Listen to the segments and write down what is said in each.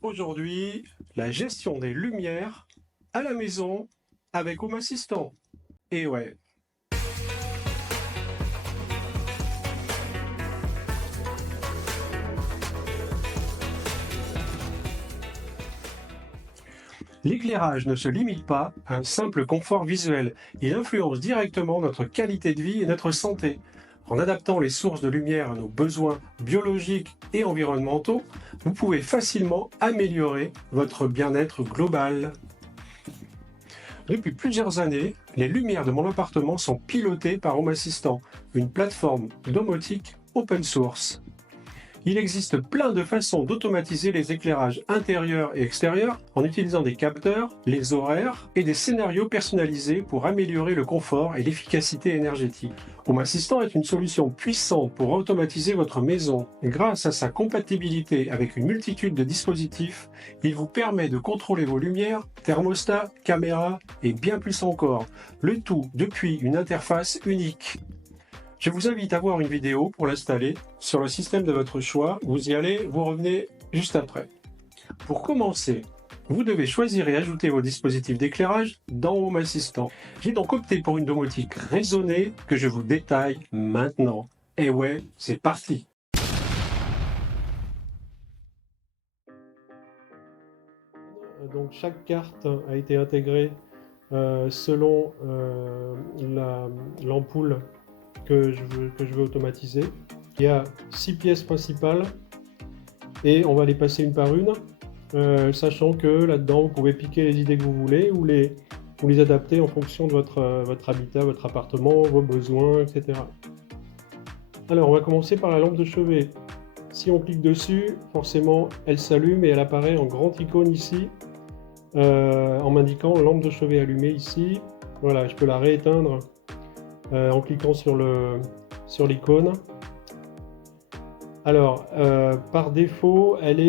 Aujourd'hui, la gestion des lumières à la maison avec Home Assistant. Et ouais. L'éclairage ne se limite pas à un simple confort visuel, il influence directement notre qualité de vie et notre santé. En adaptant les sources de lumière à nos besoins biologiques et environnementaux, vous pouvez facilement améliorer votre bien-être global. Depuis plusieurs années, les lumières de mon appartement sont pilotées par Home Assistant, une plateforme domotique open source. Il existe plein de façons d'automatiser les éclairages intérieurs et extérieurs en utilisant des capteurs, les horaires et des scénarios personnalisés pour améliorer le confort et l'efficacité énergétique. Home Assistant est une solution puissante pour automatiser votre maison. Grâce à sa compatibilité avec une multitude de dispositifs, il vous permet de contrôler vos lumières, thermostat, caméra et bien plus encore, le tout depuis une interface unique. Je vous invite à voir une vidéo pour l'installer sur le système de votre choix. Vous y allez, vous revenez juste après. Pour commencer, vous devez choisir et ajouter vos dispositifs d'éclairage dans Home Assistant. J'ai donc opté pour une domotique raisonnée que je vous détaille maintenant. Et ouais, c'est parti! Donc chaque carte a été intégrée selon l'ampoule que je veux automatiser. Il y a 6 pièces principales et on va les passer une par une, sachant que là-dedans vous pouvez piquer les idées que vous voulez ou les adapter en fonction de votre habitat, votre appartement, vos besoins, etc. Alors on va commencer par la lampe de chevet. Si on clique dessus, forcément elle s'allume et elle apparaît en grande icône ici, en m'indiquant lampe de chevet allumée ici. Voilà, je peux la rééteindre en cliquant sur l'icône. Alors, par défaut, elle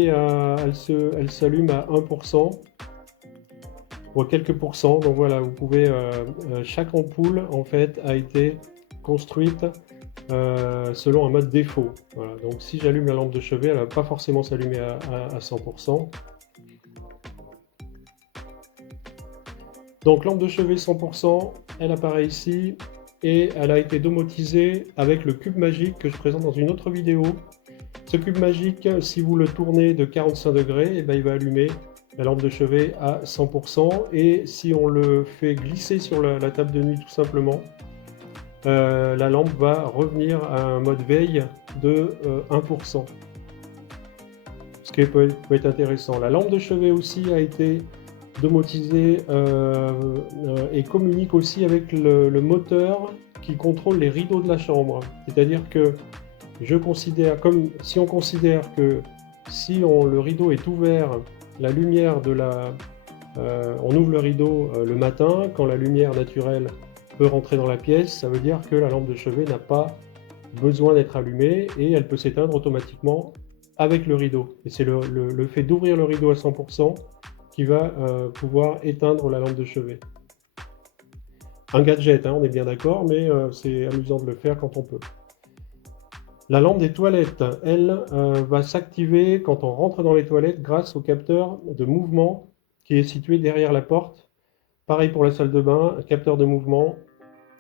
s'allume à 1%, ou à quelques pourcents. Donc voilà, vous pouvez, chaque ampoule en fait a été construite selon un mode défaut. Voilà, donc si j'allume la lampe de chevet, elle ne va pas forcément s'allumer à 100%. Donc lampe de chevet 100%, elle apparaît ici et elle a été domotisée avec le cube magique que je présente dans une autre vidéo. Ce cube magique, si vous le tournez de 45 degrés, et ben il va allumer la lampe de chevet à 100%, et si on le fait glisser sur la table de nuit tout simplement, la lampe va revenir à un mode veille de 1%. Ce qui peut être intéressant. La lampe de chevet aussi a été domotisée et communique aussi avec le moteur qui contrôle les rideaux de la chambre. C'est-à-dire que je considère, comme si on considère que si le rideau est ouvert, la lumière on ouvre le rideau le matin, quand la lumière naturelle peut rentrer dans la pièce, ça veut dire que la lampe de chevet n'a pas besoin d'être allumée et elle peut s'éteindre automatiquement avec le rideau. Et c'est le fait d'ouvrir le rideau à 100% qui va pouvoir éteindre la lampe de chevet. Un gadget, hein, on est bien d'accord, mais c'est amusant de le faire quand on peut. La lampe des toilettes, elle, va s'activer quand on rentre dans les toilettes grâce au capteur de mouvement qui est situé derrière la porte. Pareil pour la salle de bain, un capteur de mouvement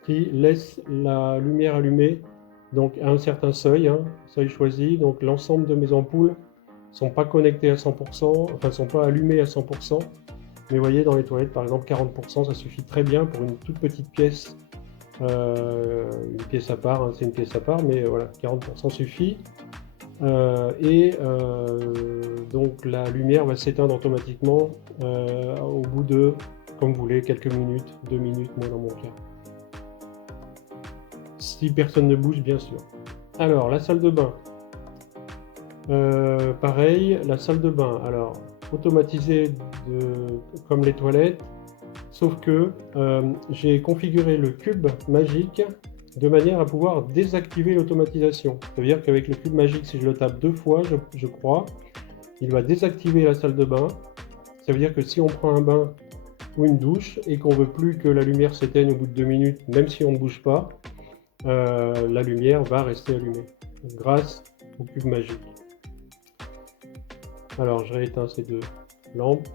qui laisse la lumière allumée donc à un certain seuil, hein, seuil choisi. Donc l'ensemble de mes ampoules ne sont pas connectées à 100%, enfin ne sont pas allumées à 100%. Mais vous voyez, dans les toilettes, par exemple, 40%, ça suffit très bien pour une toute petite pièce. Une pièce à part, hein, c'est une pièce à part, mais voilà, 40% suffit. Donc la lumière va s'éteindre automatiquement au bout de, comme vous voulez, quelques minutes, 2 minutes, moi dans mon cas. Si personne ne bouge, bien sûr. Alors, la salle de bain. Pareil, la salle de bain. Alors, automatisée comme les toilettes. Sauf que j'ai configuré le cube magique de manière à pouvoir désactiver l'automatisation. Ça veut dire qu'avec le cube magique, si je le tape 2 fois, je crois, il va désactiver la salle de bain. Ça veut dire que si on prend un bain ou une douche et qu'on ne veut plus que la lumière s'éteigne au bout de 2 minutes, même si on ne bouge pas, la lumière va rester allumée grâce au cube magique. Alors je rééteins ces deux lampes.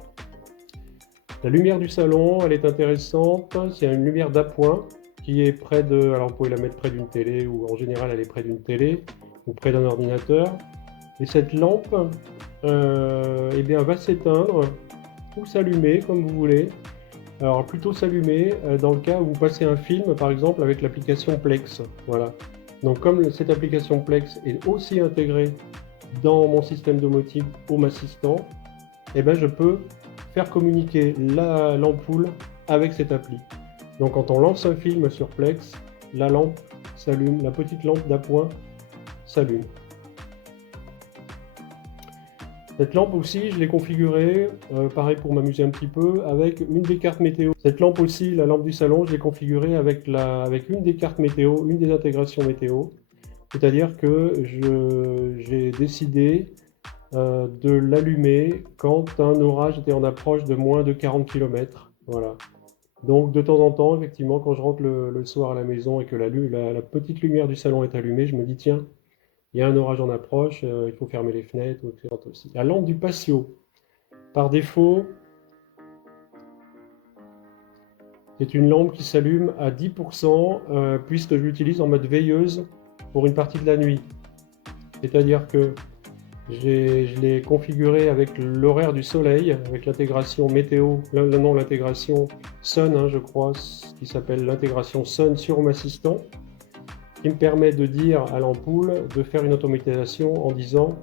La lumière du salon, elle est intéressante. C'est une lumière d'appoint qui est près de... Alors vous pouvez la mettre près d'une télé ou en général elle est près d'une télé ou près d'un ordinateur. Et cette lampe eh bien, va s'éteindre ou s'allumer comme vous voulez. Alors plutôt s'allumer dans le cas où vous passez un film par exemple avec l'application Plex. Voilà. Donc comme cette application Plex est aussi intégrée dans mon système domotique Home Assistant, eh ben, je peux faire communiquer l'ampoule avec cette appli. Donc quand on lance un film sur Plex, la lampe s'allume, la petite lampe d'appoint s'allume. Cette lampe aussi, je l'ai configurée, pareil pour m'amuser un petit peu, avec une des cartes météo. Cette lampe aussi, la lampe du salon, je l'ai configurée avec une des cartes météo, une des intégrations météo. C'est-à-dire que j'ai décidé de l'allumer quand un orage était en approche de moins de 40 km. Voilà. Donc de temps en temps, effectivement, quand je rentre le soir à la maison et que la petite lumière du salon est allumée, je me dis tiens, il y a un orage en approche, il faut fermer les fenêtres, etc. aussi. La lampe du patio, par défaut, c'est une lampe qui s'allume à 10% puisque je l'utilise en mode veilleuse pour une partie de la nuit. C'est-à-dire que je l'ai configuré avec l'horaire du soleil, avec l'intégration météo, non l'intégration Sun, hein, je crois, qui s'appelle l'intégration Sun sur Home Assistant, qui me permet de dire à l'ampoule de faire une automatisation en disant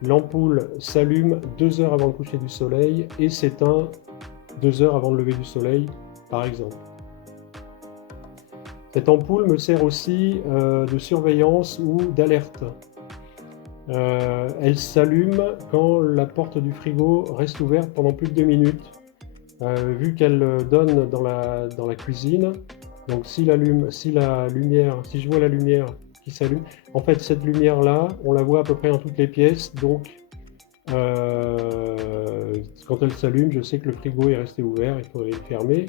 l'ampoule s'allume 2 heures avant le coucher du soleil et s'éteint 2 heures avant le lever du soleil, par exemple. Cette ampoule me sert aussi de surveillance ou d'alerte. Elle s'allume quand la porte du frigo reste ouverte pendant plus de 2 minutes, vu qu'elle donne dans la cuisine. Donc si je vois la lumière qui s'allume, en fait cette lumière-là, on la voit à peu près dans toutes les pièces, donc quand elle s'allume, je sais que le frigo est resté ouvert, il faudrait le fermer.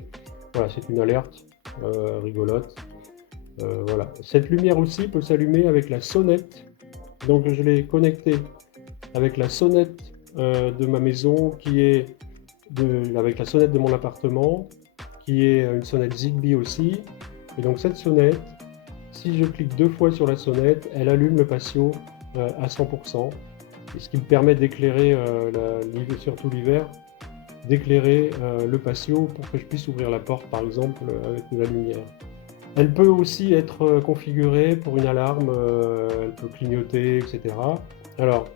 Voilà, c'est une alerte rigolote. Voilà. Cette lumière aussi peut s'allumer avec la sonnette. Donc je l'ai connecté avec la sonnette de ma maison, avec la sonnette de mon appartement, qui est une sonnette Zigbee aussi. Et donc cette sonnette, si je clique 2 fois sur la sonnette, elle allume le patio à 100%. Et ce qui me permet d'éclairer, surtout l'hiver, d'éclairer le patio pour que je puisse ouvrir la porte par exemple avec de la lumière. Elle peut aussi être configurée pour une alarme, elle peut clignoter, etc. Alors,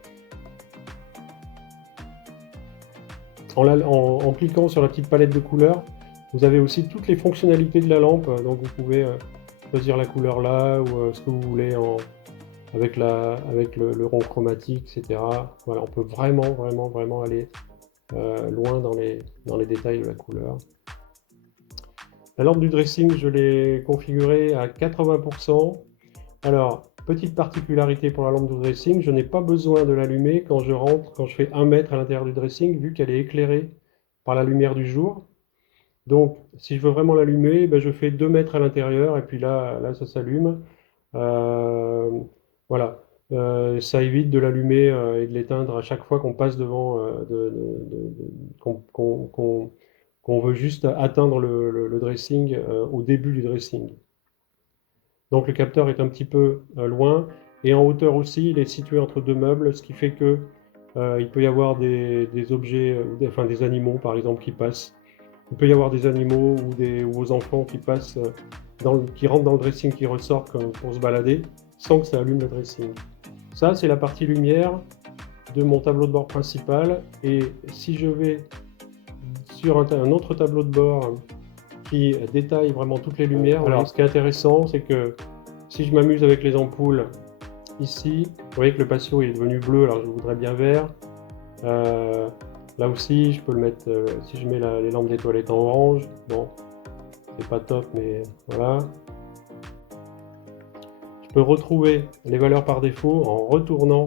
en cliquant sur la petite palette de couleurs, vous avez aussi toutes les fonctionnalités de la lampe, donc vous pouvez choisir la couleur là ou ce que vous voulez avec le rond chromatique, etc. Voilà, on peut vraiment aller loin dans les détails de la couleur. La lampe du dressing, je l'ai configurée à 80%. Alors, petite particularité pour la lampe du dressing, je n'ai pas besoin de l'allumer quand je fais 1 mètre à l'intérieur du dressing, vu qu'elle est éclairée par la lumière du jour. Donc, si je veux vraiment l'allumer, ben, je fais 2 mètres à l'intérieur, et puis là ça s'allume. Voilà. Ça évite de l'allumer et de l'éteindre à chaque fois qu'on passe devant, qu'on veut juste atteindre le dressing au début du dressing. Donc le capteur est un petit peu loin et en hauteur aussi, il est situé entre 2 meubles, ce qui fait que il peut y avoir des objets, enfin des animaux par exemple qui passent. Il peut y avoir des animaux ou vos enfants qui passent, qui rentrent dans le dressing, qui ressortent pour se balader, sans que ça allume le dressing. Ça, c'est la partie lumière de mon tableau de bord principal. Et si je vais sur un autre tableau de bord qui détaille vraiment toutes les lumières, alors ce qui est intéressant, c'est que si je m'amuse avec les ampoules ici, vous voyez que le patio est devenu bleu, alors je voudrais bien vert. Là aussi, je peux le mettre, si je mets les lampes des toilettes en orange, bon, c'est pas top, mais voilà. Je peux retrouver les valeurs par défaut en retournant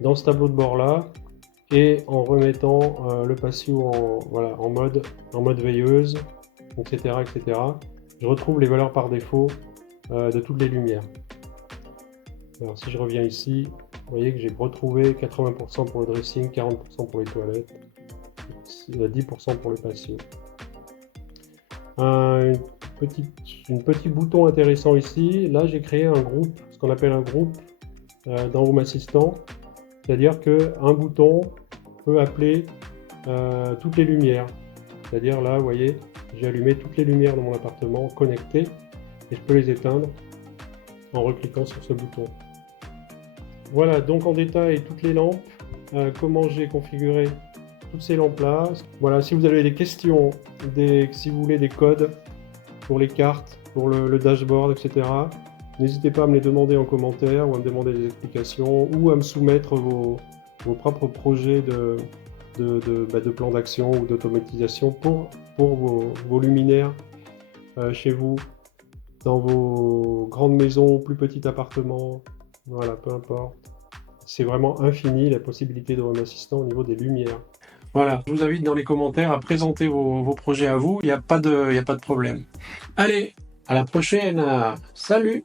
dans ce tableau de bord là et en remettant le patio en mode veilleuse, etc., etc. Je retrouve les valeurs par défaut de toutes les lumières. Alors si je reviens ici, Vous voyez que j'ai retrouvé 80% pour le dressing, 40% pour les toilettes, 10% pour les patios. Un petit bouton intéressant ici, là j'ai créé un groupe, ce qu'on appelle un groupe dans Home Assistant, c'est-à-dire qu'un bouton peut appeler toutes les lumières. C'est-à-dire là, vous voyez, j'ai allumé toutes les lumières dans mon appartement connectées et je peux les éteindre en recliquant sur ce bouton. Voilà donc en détail toutes les lampes, comment j'ai configuré toutes ces lampes-là. Voilà, si vous avez des questions, si vous voulez des codes pour les cartes, pour le dashboard, etc., n'hésitez pas à me les demander en commentaire ou à me demander des explications ou à me soumettre vos propres projets de plan d'action ou d'automatisation pour vos luminaires chez vous, dans vos grandes maisons, plus petits appartements, voilà, peu importe. C'est vraiment infini la possibilité de Home Assistant au niveau des lumières. Voilà, je vous invite dans les commentaires à présenter vos projets à vous, il n'y a pas de problème. Allez, à la prochaine, salut!